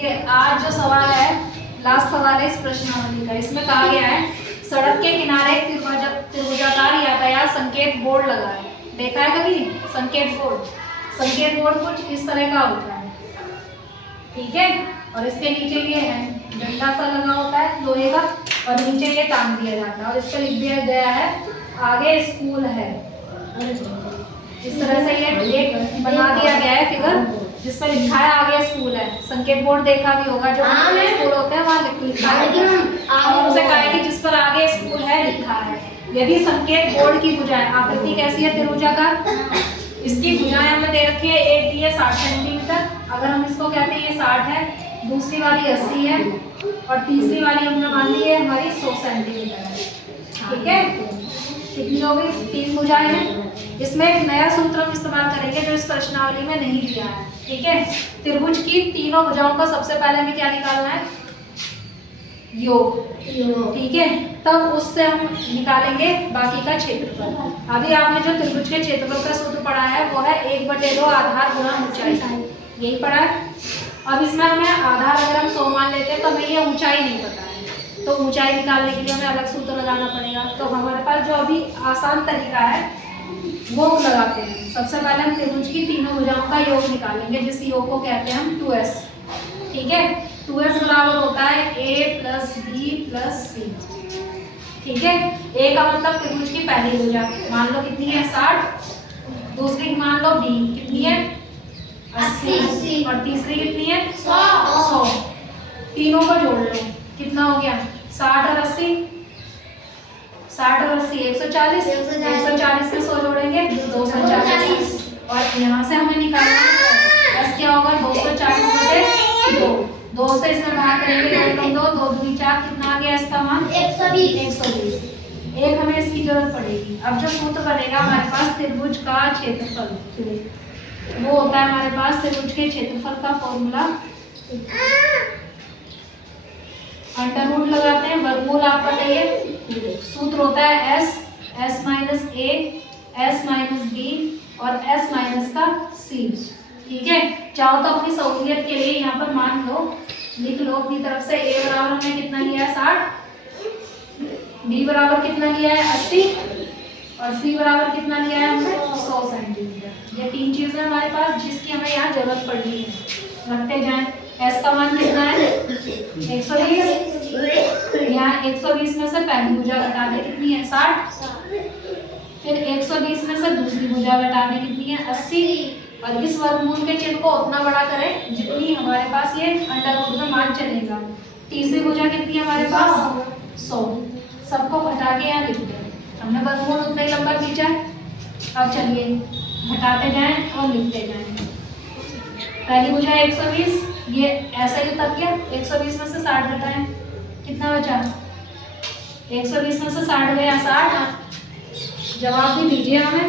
आज जो सवाल है, लास्ट सवाल है इस प्रश्नावली का। इसमें कहा गया है सड़क के किनारे त्रिभुजाकार यातायात संकेत बोर्ड लगा है। देखा है कभी संकेत बोर्ड? संकेत बोर्ड कुछ इस तरह का होता है, ठीक है। और इसके नीचे ये है डंडा सा लगा होता है लोहे का, और नीचे ये टांग दिया जाता है और इस पर लिख दिया गया है आगे स्कूल है। इस तरह से ये एक बना दिया गया है फिगर जिसमें लिखा है आगे स्कूल है। संकेत बोर्ड देखा भी होगा, जो स्कूल होते हैं वहाँ लिखा है और उनसे कहा है कि जिस पर आगे स्कूल है लिखा है। यदि संकेत बोर्ड की भुजाएं, आकृति कैसी है त्रिभुजाकार, इसकी भुजाएं हमें दे रखी है, एक दी है 60 सेंटीमीटर, अगर हम इसको कहते हैं ये 60 है, दूसरी वाली 80 है और तीसरी वाली हमने मान ली है हमारी 100 सेंटीमीटर है, ठीक है। कितनी हो गई? 3 भुजाएं हैं। इसमें एक नया सूत्र हम इस्तेमाल करेंगे जो इस प्रश्नावली में नहीं दिया है, ठीक है। त्रिभुज की तीनों भुजाओं का सबसे पहले हमें क्या निकालना है? योग, ठीक है। तब उससे हम निकालेंगे बाकी का क्षेत्रफल। अभी आपने जो त्रिभुज के क्षेत्रफल का सूत्र पढ़ा है वो है 1/2 आधार गुणा ऊंचाई, यही पढ़ा है। अब इसमें हमें आधार अगर हम 100 मान लेते हैं तो हमें ये ऊंचाई नहीं पता है, तो ऊंचाई निकालने के लिए हमें अलग सूत्र लगाना पड़ेगा। तो हमारे पास जो अभी आसान तरीका है वो लगाते हैं। सबसे पहले हम त्रिभुज की तीनों भुजाओं का योग निकालेंगे, जिस योग को कहते हैं हम 2s, ठीक है। 2s बराबर होता है a + b + c, ठीक है। a का मतलब त्रिभुज की पहली भुजा मान लो कितनी है 60, दूसरी मान लो b कितनी है 80 और तीसरी कितनी है 100। तीनों को जोड़ लो, कितना हो गया 60 और 80, 60 और 80 140, 140 में 100 जोड़ेंगे 240 और यहाँ से हमें निकालना है s क्या होगा 240/2। 2 से इसमें भाग करेंगे 2 2 2 4, कितना आ गया इसका मान 120। एक हमें इसकी जरूरत पड़ेगी। अब जो सूत्र बनेगा हमारे पास त्रिभुज का क्षेत्रफल, वो होता है हमारे पास त्रिभुज के क्षेत्रफल का फॉर्मूला √ लगाते हैं, वर्गमूल आपका चाहिए। सूत्र होता है s - a s - b और s - का c, ठीक है। चाहो तो अपनी सहूलियत के लिए यहाँ पर मान लो, लिख लो अपनी तरफ से। a बराबर हमने कितना लिया है 60, b बराबर कितना लिया है 80 और c बराबर कितना लिया है हमने 100 सेंटीमीटर। ये 3 चीजें हमारे पास जिसकी हमें यहाँ जरूरत पड़नी है। रखते जाएं। s का मान कितना है 120, यहाँ 120 में से पहली भुजा घटा दे कितनी है 60, फिर 120 में से दूसरी भुजा घटा दे कितनी है 80 और इस वर्गमूल के चिन्ह को उतना बड़ा करें जितनी हमारे पास ये √ में मान चलेगा। तीसरी भुजा कितनी है हमारे पास 100। सबको घटा के यहाँ लिख दें, हमने वर्गमूल उतना ही लंबा खींचा है। अब चलिए घटाते जाएं और लिखते जाएं। पहली भुजा 120, ये ऐसा ही तक गया। 120 में से 60 घटाएं, कितना बचा 120 में से 60 गया 60। जवाब भी दीजिए हमें।